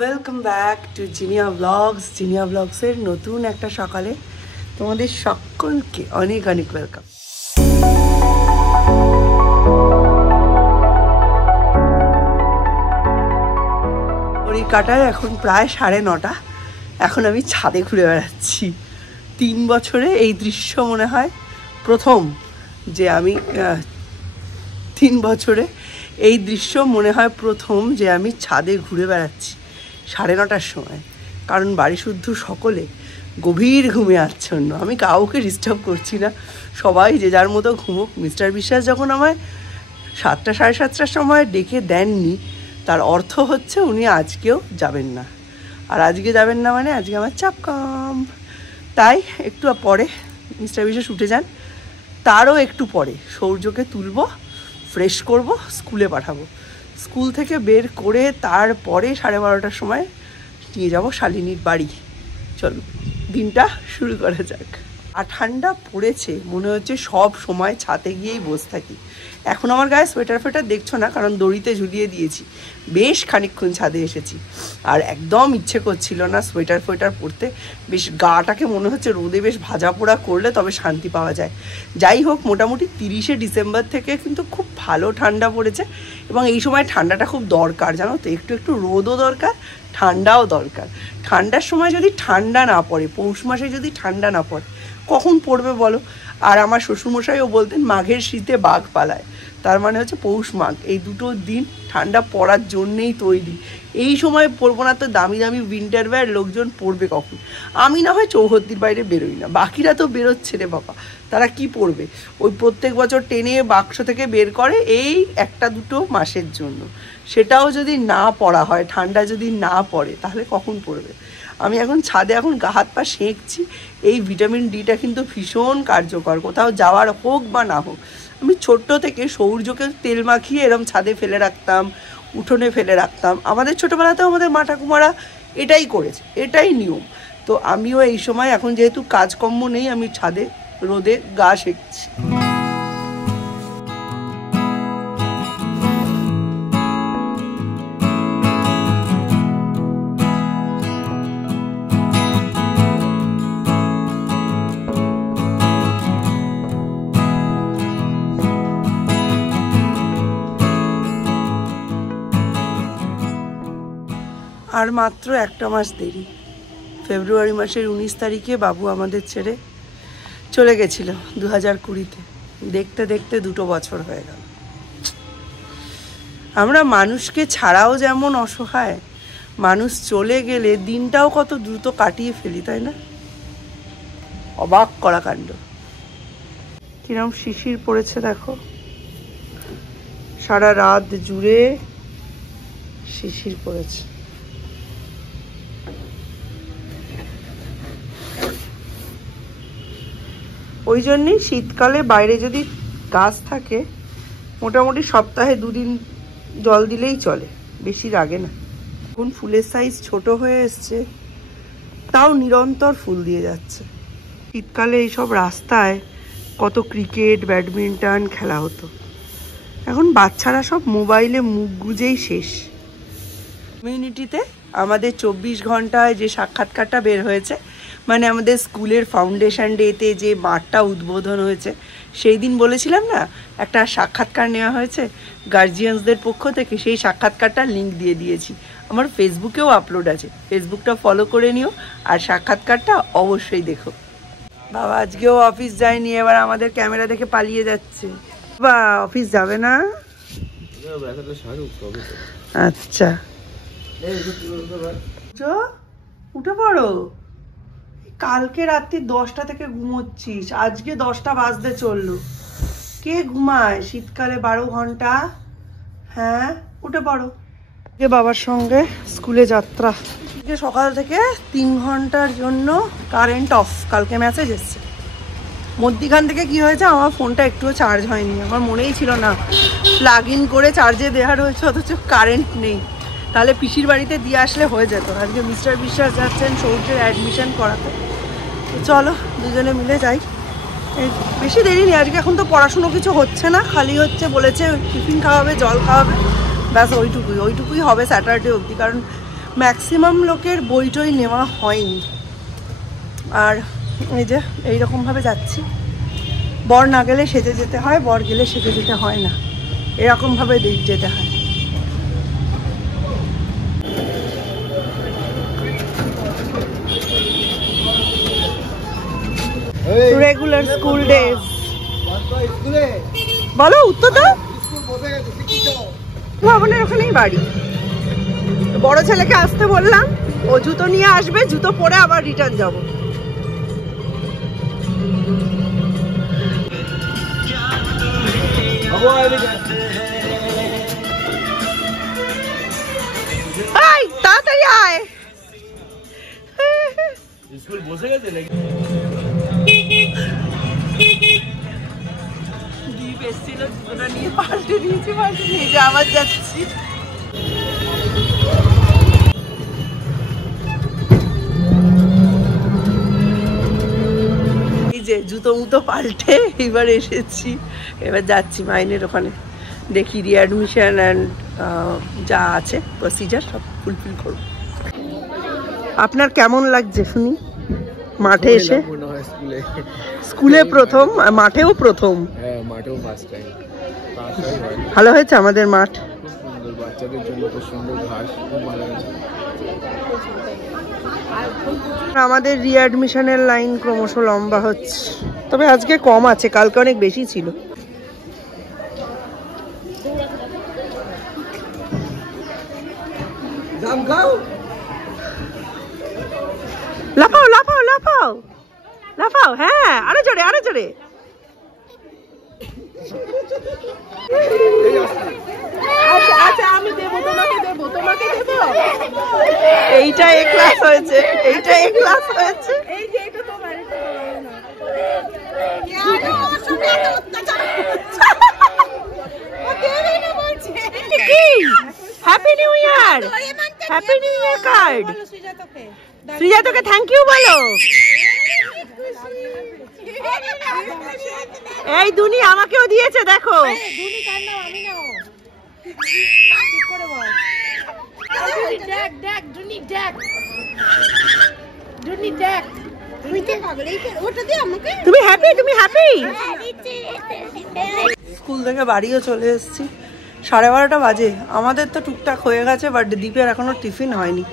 Welcome back to Zinnia blogs. Zinnia ব্লগসের নতুন একটা সকালে তোমাদের সকলকে অনেক অনেক ওয়েলকাম। ঘড়ির কাঁটায় এখন প্রায় 9:30। এখন আমি ছাদে ঘুরে বেড়াচ্ছি। 3 বছরে এই দৃশ্য মনে হয় প্রথম যে আমি 3 বছরে এই দৃশ্য মনে হয় প্রথম যে আমি ছাদে ঘুরে বেড়াচ্ছি 9:30টার সময়। কারণ বাড়ি শুদ্ধ সকলে গভীর ঘুমে আচ্ছন্ন। আমি কাউকে ডিস্টার্ব করছি না, সবাই যে যার মতো ঘুমোক। মিস্টার বিশ্বাস যখন আমায় 7টা 7:30টার সময় ডেকে দেননি, তার অর্থ হচ্ছে উনি আজকেও যাবেন না। আর আজকে যাবেন না মানে আজকে আমার চাপ কম। তাই একটু পরে মিস্টার বিশ্বাস উঠে যান, তারও একটু পরে সৌর্যকে তুলব, ফ্রেশ করব, স্কুলে পাঠাবো। স্কুল থেকে বের করে তারপরে 12:30টার সময় নিয়ে যাব শালিনীর বাড়ি। চলো দিনটা শুরু করা যাক। আর ঠান্ডা পড়েছে, মনে হচ্ছে সব সময় ছাদে গিয়েই বসে থাকি। এখন আমার গায়ে সোয়েটার ফোয়েটার দেখছো না, কারণ দড়িতে ঝুলিয়ে দিয়েছি। বেশ খানিকক্ষণ ছাদে এসেছি আর একদম ইচ্ছে করছিল না সোয়েটার ফোয়েটার পরতে। বেশ গাটাকে মনে হচ্ছে রোদে বেশ ভাজা পোড়া করলে তবে শান্তি পাওয়া যায়। যাই হোক, মোটামুটি 30শে ডিসেম্বর থেকে কিন্তু খুব ভালো ঠান্ডা পড়েছে এবং এই সময় ঠান্ডাটা খুব দরকার, জানো তো। একটু একটু রোদও দরকার, ঠান্ডাও দরকার। ঠান্ডার সময় যদি ঠান্ডা না পড়ে, পৌষ মাসে যদি ঠান্ডা না পড়ে, কখন পড়বে বলো? আর আমার শ্বশুরমশাইও বলতেন মাঘের শীতে বাঘ পালায়। তার মানে হচ্ছে পৌষ মাঘ, এই দুটো দিন ঠান্ডা পড়ার জন্যেই তৈরি। এই সময় পরবো না তো দামি দামি উইন্টার ওয়্যার লোকজন পরবে কখন? আমি না হয় চৌহদ্দির বাইরে বেরোই না, বাকিরা তো বেরোচ্ছে রে বাবা। তারা কি পরবে? ওই প্রত্যেক বছর টেনে বাক্স থেকে বের করে এই 1-2 মাসের জন্য। সেটাও যদি না পরা হয়, ঠান্ডা যদি না পড়ে, তাহলে কখন পড়বে? আমি এখন ছাদে এখন গা হাত পা সেঁকছি। এই ভিটামিন ডিটা কিন্তু ভীষণ কার্যকর, কোথাও যাওয়ার হোক বা না হোক। আমি ছোট্ট থেকে সৌর্যকে তেল মাখিয়ে এরম ছাদে ফেলে রাখতাম, উঠোনে ফেলে রাখতাম। আমাদের ছোটোবেলাতেও আমাদের মা ঠাকুমারা এটাই করেছে, এটাই নিয়ম। তো আমিও এই সময় এখন যেহেতু কাজকর্ম নেই, আমি ছাদে রোদে গা সেঁকছি। আর মাত্র 1 মাস দেরি। ফেব্রুয়ারি মাসের 19 তারিখে বাবু আমাদের ছেড়ে চলে গেছিল 2020-তে। দেখতে দেখতে 2 বছর হয়ে গেল। আমরা মানুষকে ছাড়াও যেমন অসহায়, মানুষ চলে গেলে দিনটাও কত দ্রুত কাটিয়ে ফেলি, তাই না? অবাক করা কাণ্ড। কিরম শিশির পড়েছে দেখো, সারা রাত জুড়ে শিশির পড়েছে। ওই জন্যেই শীতকালে বাইরে যদি গাছ থাকে, মোটামুটি সপ্তাহে 2 দিন জল দিলেই চলে, বেশি লাগে না। এখন ফুলের সাইজ ছোট হয়ে এসছে, তাও নিরন্তর ফুল দিয়ে যাচ্ছে। শীতকালে এইসব রাস্তায় কত ক্রিকেট ব্যাডমিন্টন খেলা হতো। এখন বাচ্চারা সব মোবাইলে মুখ গুজেই শেষ। কমিউনিটিতে আমাদের 24 ঘন্টায় যে সাক্ষাৎকারটা বের হয়েছে, মানে আমাদের স্কুলের ফাউন্ডেশন ডেতে যে মাঠটা উদ্বোধন হয়েছে, সেই দিন বলেছিলাম না একটা সাক্ষাৎকার নেওয়া হয়েছে গার্জিয়ানসদের পক্ষ থেকে। সেই সাক্ষাৎকারটার লিঙ্ক দিয়ে দিয়েছি, আমার ফেসবুকেও আপলোড আছে। ফেসবুকটা ফলো করে নিও আর সাক্ষাৎকারটা অবশ্যই দেখো। বাবা আজকেও অফিস যায়নি, এবার আমাদের ক্যামেরা দেখে পালিয়ে যাচ্ছে। বা অফিস যাবে না? আচ্ছা উঠে পড়ো। কালকে রাত্রি 10টা থেকে ঘুমোচ্ছিস, আজকে 10টা বাজতে চললো। কে ঘুমায় শীতকালে 12 ঘন্টা? হ্যাঁ উঠে পড়ো। বাবার সঙ্গে স্কুলে যাত্রা। সকাল থেকে 3 ঘন্টার জন্য কারেন্ট অফ। কালকে মেসেজ এসছে। মধ্যিখান থেকে কি হয়েছে, আমার ফোনটা একটুও চার্জ হয়নি। আমার মনেই ছিল না প্লাগ ইন করে চার্জে দেওয়া রয়েছে, অথচ কারেন্ট নেই। তাহলে পিসির বাড়িতে দিয়ে আসলে হয়ে যেত। আজকে মিস্টার বিশ্বাস যাচ্ছেন সৌর্যের অ্যাডমিশন করাতে। তো চলো দুজনে মিলে যাই। বেশি দেরি নেই আজকে। এখন তো পড়াশুনো কিছু হচ্ছে না, খালি হচ্ছে বলেছে টিফিন খাওয়াবে, জল খাওয়াবে, ব্যাস ওইটুকুই হবে স্যাটারডে অবধি। কারণ ম্যাক্সিমাম লোকের বই টই নেওয়া হয়নি। আর এই যে এইরকমভাবে যাচ্ছি, বর না গেলে সেজে যেতে হয়, বর গেলে সেজে যেতে হয় না, এরকমভাবে যেতে হয়। রেগুলার স্কুল ডেজ বলো, উত্তর দাও। ভবনের ওখানেই বাড়ি। বড় ছেলেকে আসতে বললাম, ও জুতো নিয়ে আসবে, জুতো পরে আবার রিটার্ন যাবো। তাড়াতাড়ি আয়। স্কুল বসে গেছে নাকি? দীপ এসেছিল, জুতোটা নিয়ে পাল্টে দিয়েছি, পাল্টে নিয়ে আবার যাচ্ছি। এই যে জুতো মুতো পাল্টে এবার এসেছি, এবার যাচ্ছি মাইনের ওখানে, দেখি রিঅ্যাডমিশন অ্যান্ড যা আছে প্রসিজার সব ফুলফিল করব। আপনার কেমন লাগছে শুনি মাঠে এসে? স্কুলে প্রথম, মাঠেও প্রথম। মাঠেও ফার্স্ট টাইম। ভালো হয়েছে আমাদের মাঠ, সুন্দর, বাচ্চাদের জন্য খুব সুন্দর ঘাস, খুব ভালো হয়েছে। আমাদের রিঅ্যাডমিশনের লাইন ক্রমশ লম্বা হচ্ছে, তবে আজকে কম আছে, কালকে অনেক বেশি ছিল। লাফাও লাফাও লাফাও লাফাও, হ্যাঁ আরো জোরে আরো জোরে। আচ্ছা আচ্ছা, আমি দেবো তোমাকে, দেবো তোমাকে দেবো। এইটা এ ক্লাস হয়েছে, এইটা এ ক্লাস হয়েছে। এই যে এটা তোমার, এটা happy new year, happy new year card. Srija তোকে থ্যাংক ইউ বলো। এই দুনি আমাকেও দিয়েছে, দেখো। তুমি হ্যাপি, তুমি হ্যাপি? স্কুল থেকে বাড়িও চলে এসেছি, 12:30 বাজে। আমাদের তো টুকটাক হয়ে গেছে, বাট দীপের এখনো টিফিন হয়নি।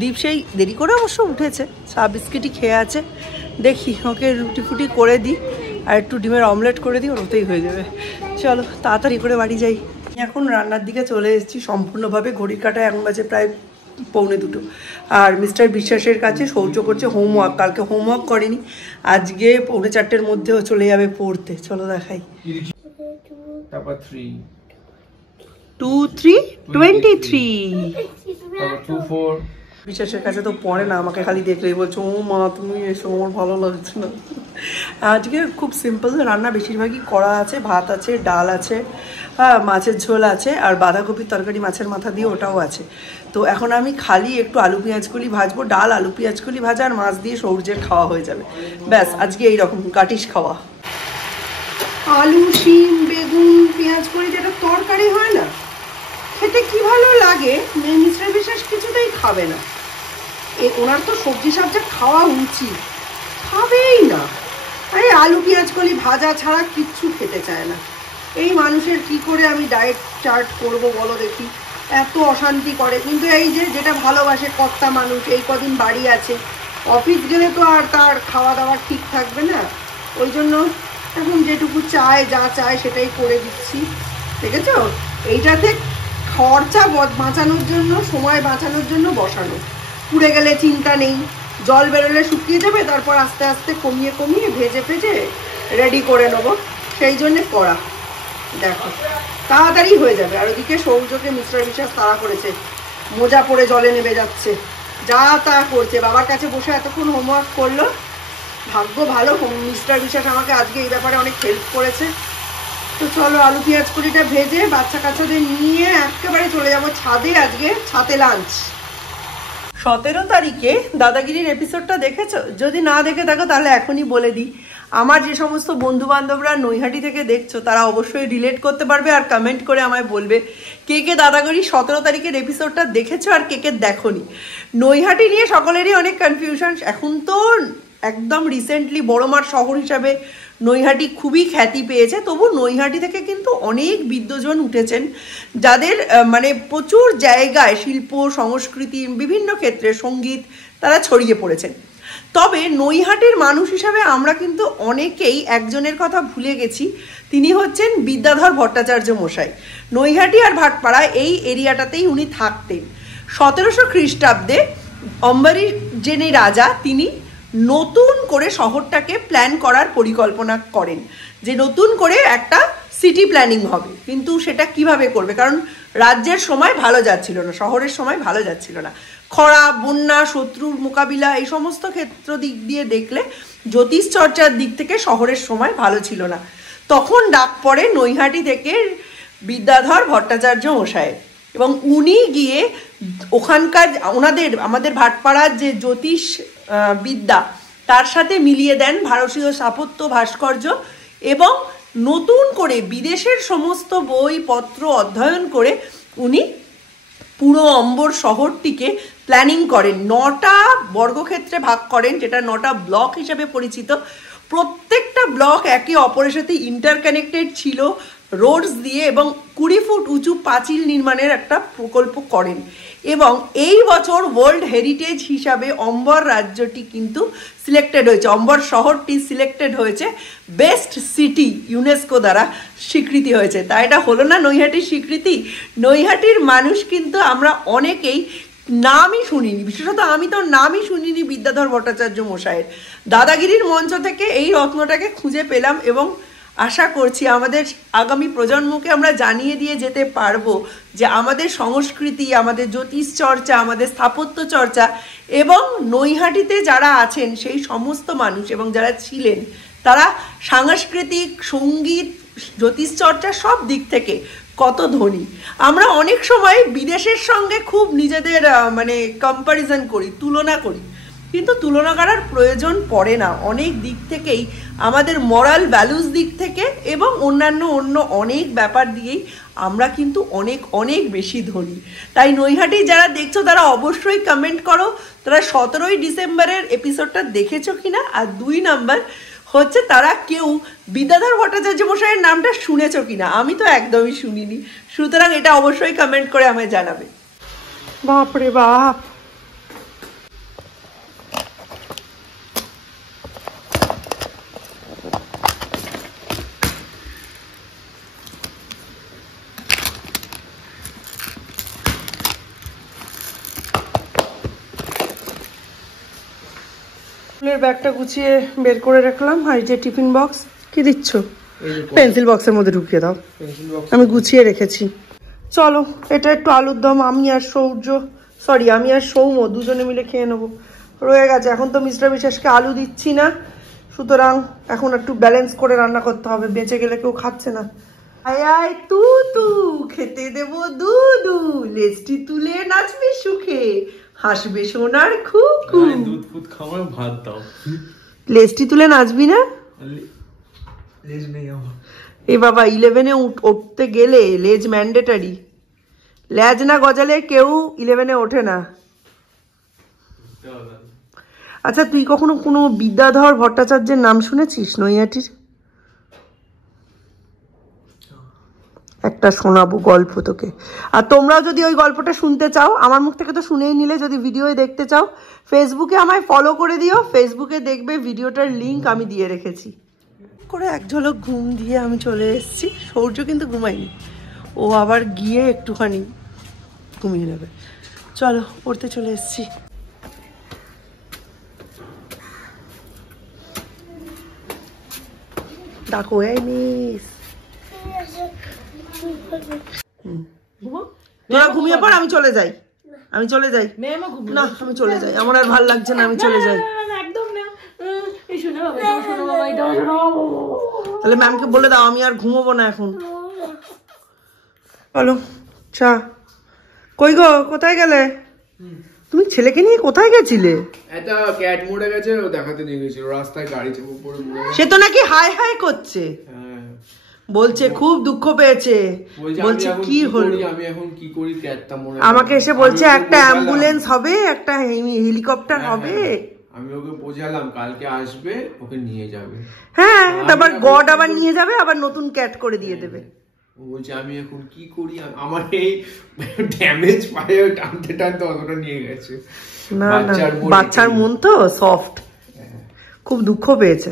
দীপ সেই দেরি করে অবশ্য উঠেছে, চা বিস্কিটই খেয়ে আছে। দেখি ওকে রুটি ফুটি করে দিই আর একটু ডিমের অমলেট করে দিই, ওতেই হয়ে যাবে। চলো তাড়াতাড়ি করে বাড়ি যাই। এখন রান্নার দিকে চলে এসেছি সম্পূর্ণভাবে। ঘড়ির কাঁটায় এখন বাজে প্রায় 1:45। আর মিস্টার বিশ্বাসের কাছে শৌচ করছে হোমওয়ার্ক, কালকে হোমওয়ার্ক করেনি, আজকে 4:45-র মধ্যেও চলে যাবে পড়তে। চলো দেখাই। 2 3 23। বিশ্বাসের কাছে তো পড়ে না, আমাকে খালি দেখলেই বলছো ও মা তুমি এসো, আমার ভালো লাগছে না। আজকে খুব সিম্পল রান্না, বেশিরভাগই করা আছে, ভাত আছে, ডাল আছে, হ্যাঁ মাছের ঝোল আছে, আর বাঁধাকপির তরকারি মাছের মাথা দিয়ে ওটাও আছে। তো এখন আমি খালি একটু আলু পেঁয়াজকলি ভাজবো, ডাল আলু পেঁয়াজকলি ভাজা আর মাছ দিয়ে সৌর্যের খাওয়া হয়ে যাবে, ব্যাস। আজকে এইরকম কাটিস খাওয়া। আলু শিম বেগুন পেঁয়াজ কলি যেটা তরকারি হয় না, খেতে কি ভালো লাগে। মিস্টার বিশ্বাস কিছুতেই খাবে না, ওনার তো সবজি সবজি খাওয়া উচিত, খাবেই না। আরে আলু পেঁয়াজ কলি ভাজা ছাড়া কিচ্ছু খেতে চায় না। এই মানুষের কি করে আমি ডায়েট চার্ট করব বলো দেখি, এত অশান্তি করে। কিন্তু এই যে যেটা ভালোবাসে কর্তা মানুষ, এই কদিন বাড়ি আছে, অফিস গেলে তো আর তার খাওয়া দাওয়া ঠিক থাকবে না, ওই জন্য এখন যেটুকু চায় যা চায় সেটাই করে দিচ্ছি। দেখেছো, এইটাতে খরচা বাঁচানোর জন্য, সময় বাঁচানোর জন্য বসানো। পুড়ে গেলে চিন্তা নেই, জল বেরোলে শুকিয়ে যাবে, তারপর আস্তে আস্তে কমিয়ে কমিয়ে ভেজে ভেজে রেডি করে নেবো, সেই জন্যে করা। দেখো তাড়াতাড়ি হয়ে যাবে। আর ওদিকে সৌর্যকে মিস্টার বিশ্বাস তাড়া করেছে, মোজা পরে জলে নেমে যাচ্ছে, যা তা করছে। বাবার কাছে বসে এতক্ষণ হোমওয়ার্ক করলো, ভাগ্য ভালো মিস্টার বিশ্বাস আমাকে আজকে এই ব্যাপারে অনেক হেল্প করেছে। তো চলো আলু পেঁয়াজ কলিটা ভেজে বাচ্চা কাচ্চাদের নিয়ে একেবারে চলে যাবো ছাদে, আজকে ছাদে লাঞ্চ। 17 তারিখে দাদাগিরির এপিসোডটা দেখেছো? যদি না দেখে থাকো তাহলে এখনই বলে দিই, আমার যে সমস্ত বন্ধু বান্ধবরা নৈহাটি থেকে দেখছো তারা অবশ্যই রিলেট করতে পারবে আর কমেন্ট করে আমায় বলবে কে কে দাদাগিরি 17 তারিখের এপিসোডটা দেখেছো আর কে কে দেখোনি। নৈহাটি নিয়ে সকলেরই অনেক কনফিউশন। এখন তো একদম রিসেন্টলি বড় মাঠ শহর হিসাবে নৈহাটি খুবই খ্যাতি পেয়েছে, তবু নৈহাটি থেকে কিন্তু অনেক বিদ্বজন উঠেছেন যাদের মানে প্রচুর জায়গায় শিল্প সংস্কৃতি বিভিন্ন ক্ষেত্রে সঙ্গীত তারা ছড়িয়ে পড়েছেন। তবে নৈহাটির মানুষ হিসাবে আমরা কিন্তু অনেকেই একজনের কথা ভুলে গেছি, তিনি হচ্ছেন বিদ্যাধর ভট্টাচার্য মশাই। নৈহাটি আর ভাটপাড়া এই এরিয়াটাতেই উনি থাকতেন। 1700 খ্রিস্টাব্দে অম্বারির যিনি রাজা তিনি নতুন করে শহরটাকে প্ল্যান করার পরিকল্পনা করেন যে নতুন করে একটা সিটি প্ল্যানিং হবে, কিন্তু সেটা কিভাবে করবে, কারণ রাজ্যের সময় ভালো যাচ্ছিল না, শহরের সময় ভালো যাচ্ছিল না, খরা বন্যা শত্রুর মোকাবিলা এই সমস্ত ক্ষেত্র দিক দিয়ে দেখলে জ্যোতিষ চর্চার দিক থেকে শহরের সময় ভালো ছিল না। তখন ডাক পড়ে নৈহাটি থেকে বিদ্যাধর ভট্টাচার্য মশাই এবং উনি গিয়ে ওখানকার আমাদের ভাটপাড়ার যে জ্যোতিষ বিদ্যা তার সাথে মিলিয়ে দেন ভারতীয় স্থাপত্য ভাস্কর্য এবং নতুন করে বিদেশের সমস্ত বইপত্র অধ্যয়ন করে উনি পুরো অম্বর শহরটিকে প্ল্যানিং করেন। 9টা বর্গক্ষেত্রে ভাগ করেন, যেটা 9টা ব্লক হিসেবে পরিচিত। প্রত্যেকটা ব্লক একে অপরের সাথে ইন্টারকানেক্টেড ছিল রোডস দিয়ে এবং 20 ফুট উঁচু পাঁচিল নির্মাণের একটা প্রকল্প করেন। এবং এই বছর ওয়ার্ল্ড হেরিটেজ হিসাবে অম্বর রাজ্যটি কিন্তু সিলেক্টেড হয়েছে, অম্বর শহরটি সিলেক্টেড হয়েছে বেস্ট সিটি, ইউনেস্কো দ্বারা স্বীকৃতি হয়েছে। তা এটা হলো না নৈহাটির স্বীকৃতি? নৈহাটির মানুষ কিন্তু আমরা অনেকেই নামই শুনিনি, বিশেষত আমি তো নামই শুনিনি বিদ্যাধর ভট্টাচার্য মশাইয়ের। দাদাগিরির মঞ্চ থেকে এই রত্নটাকে খুঁজে পেলাম এবং আশা করছি আমাদের আগামী প্রজন্মকে আমরা জানিয়ে দিয়ে যেতে পারবো যে আমাদের সংস্কৃতি, আমাদের জ্যোতিষ চর্চা, আমাদের স্থাপত্য চর্চা এবং নৈহাটিতে যারা আছেন সেই সমস্ত মানুষ এবং যারা ছিলেন তারা সাংস্কৃতিক সঙ্গীত জ্যোতিষ চর্চা সব দিক থেকে কত ধনী। আমরা অনেক সময় বিদেশের সঙ্গে খুব নিজেদের মানে কম্প্যারিজন করি, তুলনা করি, কিন্তু তুলনা করার প্রয়োজন পড়ে না। অনেক দিক থেকেই আমাদের মরাল ভ্যালুস দিক থেকে এবং অন্য অনেক ব্যাপার দিয়েই আমরা কিন্তু অনেক অনেক বেশি ধনী। তাই নৈহাটি যারা দেখছো তারা অবশ্যই কমেন্ট করো তারা 17ই ডিসেম্বরের এপিসোডটা দেখেছো কিনা, আর 2 নাম্বার হচ্ছে তারা কেউ বিদ্যাধর ভট্টাচার্য মশাইয়ের নামটা শুনেছো কিনা। আমি তো একদমই শুনিনি, সুতরাং এটা অবশ্যই কমেন্ট করে আমায় জানাবে। বাপরে বাপ, স্কুলের ব্যাগটা গুছিয়ে বের করে রাখলাম। আর যে টিফিন বক্স, কি দিচ্ছ? পেন্সিল বক্সের মধ্যে ঢুকিয়ে দাও, আমি গুছিয়ে রেখেছি। চলো এটা একটু আলুর দম আমি আর সৌম্য দুজনে মিলে খেয়ে নেবো, রয়ে গেছে। এখন তো মিস্টার বিশ্বাসকে আলু দিচ্ছি না, সুতরাং এখন একটু ব্যালেন্স করে রান্না করতে হবে, বেঁচে গেলে কেউ খাচ্ছে না। আয় আয় তু তু খেতে দেবো দুদু, লেজটি তুলে নাচবে সুখে, হাসবে সোনার খুকু। দুধ ফুদ খাওয়ার ভাত দাও। লেজটি তুলে নাচবি না? লেজ নেই আমার। এ বাবা 11-এ উঠতে গেলে লেজ ম্যান্ডেটারি, লেজ না গজালে কেউ 11-এ ওঠে না। আচ্ছা তুই কখনো কোনো বিদ্যাধর ভট্টাচার্যের নাম শুনেছিস নৈহাটির? একটা শোনাবো গল্প তোকে, আর তোমরাও যদি ওই গল্পটা শুনতে চাও, আমার মুখ থেকে তো শুনেই নিলে, যদি ভিডিওয়ে দেখতে চাও ফেসবুকে আমায় ফলো করে দিও, ফেসবুকে দেখবে ভিডিওটার লিঙ্ক আমি দিয়ে রেখেছি। করে এক ঝলক ঘুম দিয়ে আমি চলে এসেছি। সৌর্য কিন্তু ঘুমায়নি, ও আবার গিয়ে একটুখানি ঘুমিয়ে নেবে। চলো পড়তে চলে এসেছি। ডাকো এই মিস, তোরা ঘুমিয়ে পড়, আমি চলে যাই। না আমি চলে যাই, আমার আর ভাল লাগছে না, আমি চলে যাই। তাহলে ম্যামকে বলে দাও আমি আর ঘুমোবো না এখন। বলো চা কই গো, কোথায় গেলে? তুমি ছেলেকে নিয়ে কোথায় গেছিলে? একটা ক্যাট মরে গেছে, ও দেখাতে নিয়ে গেছিল, রাস্তায় গাড়ি চেপে পড়ে মরে গেছে। সে তো নাকি হাই হাই করছে, বলছে খুব দুঃখ পেয়েছে, বলছে কি হলো, আমি এখন কি করি, ক্যাটটা মরে আমাকে এসে বলছে একটা অ্যাম্বুলেন্স হবে, একটা হেলিকপ্টার হবে। আমি ওকে বোঝালাম কালকে আসবে, ওকে নিয়ে যাবে। হ্যাঁ, তারপর গড আবার নিয়ে যাবে, আবার নতুন ক্যাট করে দিয়ে দেবে। ও বলছে আমি এখন কি করি, আমার এই ড্যামেজ পায়ে টানতে টানতে অতটা নিয়ে গেছে। না না, বাচ্চার মন তো সফট, খুব দুঃখ পেয়েছে।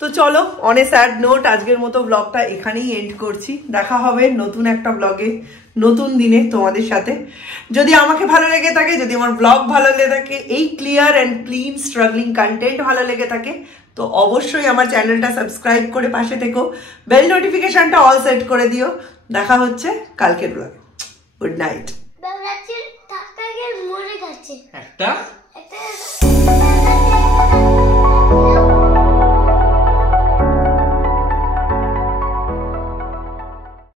তো চলো, অন এ স্যাড নোট আজকের মতো ব্লগটা এখানেই এন্ড করছি। দেখা হবে নতুন একটা ব্লগে নতুন দিনে তোমাদের সাথে। যদি আমাকে ভালো লেগে থাকে, যদি আমার ব্লগ ভালো লেগে থাকে, এই clear and clean struggling content ভালো লেগে থাকে, তো অবশ্যই আমার চ্যানেলটা সাবস্ক্রাইব করে পাশে থেকো, বেল নোটিফিকেশনটা অল সেট করে দিও। দেখা হচ্ছে কালকের ব্লগে। Good night. মরে গেছে একটা